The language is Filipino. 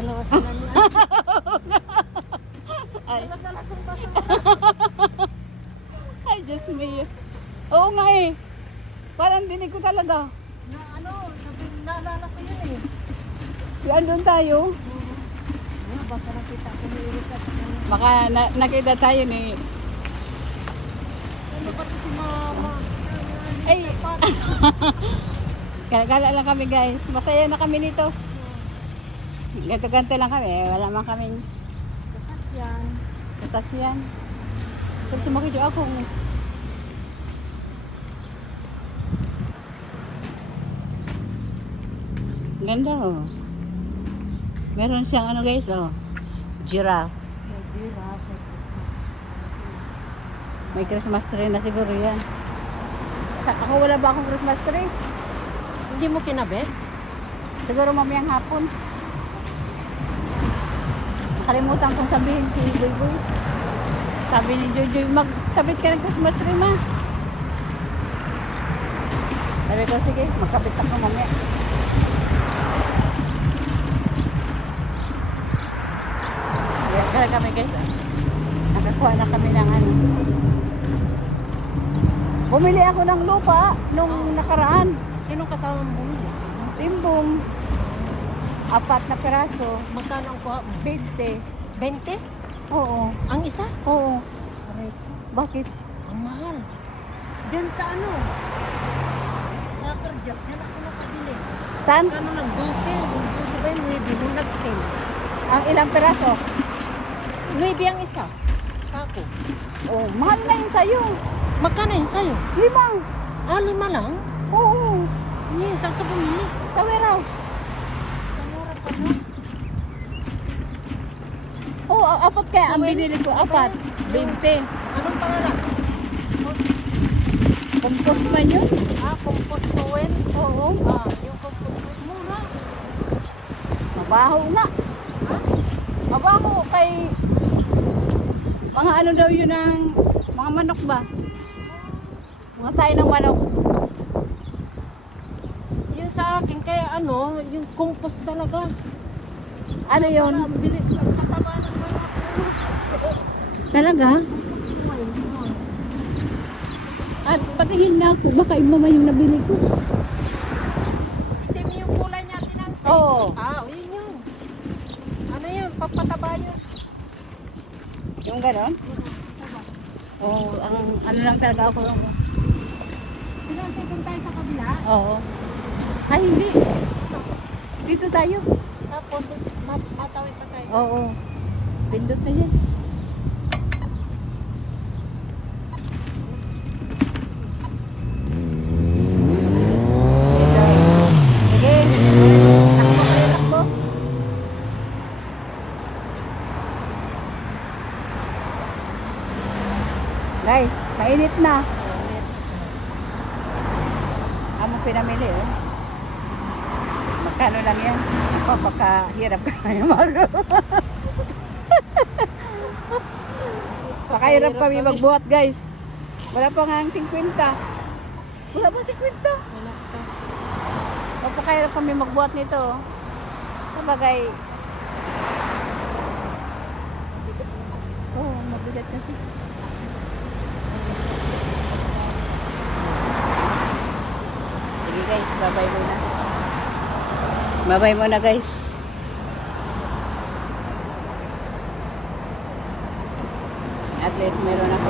Dalawa sila niya. Ay, Dala kong basura. ay, Diyos me. Oo nga eh. Parang dinig ko talaga. Na ano, naalala ko yun eh. Yan doon tayo. Baka nakita ko ni Erika sa kanya. Baka nakita tayo ni... Ano ba ito si Mama? Ay! Gala lang kami guys. Masaya na kami nito. Ganto-ganto lang kami. Wala man kaming Kasakyan. sasakyan. Pero sumakit yung ako. Ganda oh. Meron siyang ano guys oh. Giraffe. May giraffe, may Christmas. May Christmas tree na siguro yan. Ako wala ba akong Christmas tree? Hindi mo kinabit? Siguro mamayang hapon. Nakalimutan kong sabihin kay Boy Boy. Sabi ni Jojo, magkabit ka ng Christmas tree ma. Sabi ko, sige, magkabit ako mamaya. Kaya kami guys. Nakakuha na kami ng ano. Bumili ako ng lupa nung nakaraan. Sino kasama mo bumili? Timbong. 4 na peraso. Magkano ang kuha mo? 20. 20? Oo. Ang isa? Oo. Aray, Bakit? ang mahal. Diyan sa ano? Cracker Jack, diyan ako nakabili. Saan? Kano lang, 12 ba yung 9 nung nag-sale? Ang ilang peraso? 9 ang isa. Sako. Oh, mahal na yun sa'yo. Magkano yun sa'yo? 5. 5 lang? Oo. Hindi, saan ka bumili? Sa warehouse. Kamura pa mo. Oo, 4 kaya. Ang Suwen? binili ko, 4. 20. Anong pangalan? Compost man yun. Compost soil. Oo. Yung compost soil. Mura. Mabaho nga. Ha? Mabaho kay... Mga ano daw yun ng... Mga manok ba? Mga tayo ng manok. Yun sa akin, kaya ano, yung compost talaga. Ano yun? Ang bilis lang kataba ng mga Talaga? At patingin na ako. Baka iba man yung nabili ko. Itim yung kulay niya, tinansi. Oo. Yun yun. Ano yun, papataba yun. Yung ganon? Oo, ang ano lang talaga ako. Tinansi kung tayo sa kabila. Oo. Ay, hindi. Dito tayo. Tapos, matawid pa tayo. Oo. Pindot na yan. Sige. Takbo kayo, takbo. Guys, mainit na. Amo pinamili oh. Magkano lang yan? Ako, baka hirap ka na yung mag... baka hirap kami magbuhat guys. Wala pa nga ang 50. Wala pa 50. Wala pa. Napakahirap kami magbuhat nito. Sabagay. Oo, mabigat kasi. Sige guys, bye-bye muna. Bye-bye muna guys. At least meron ako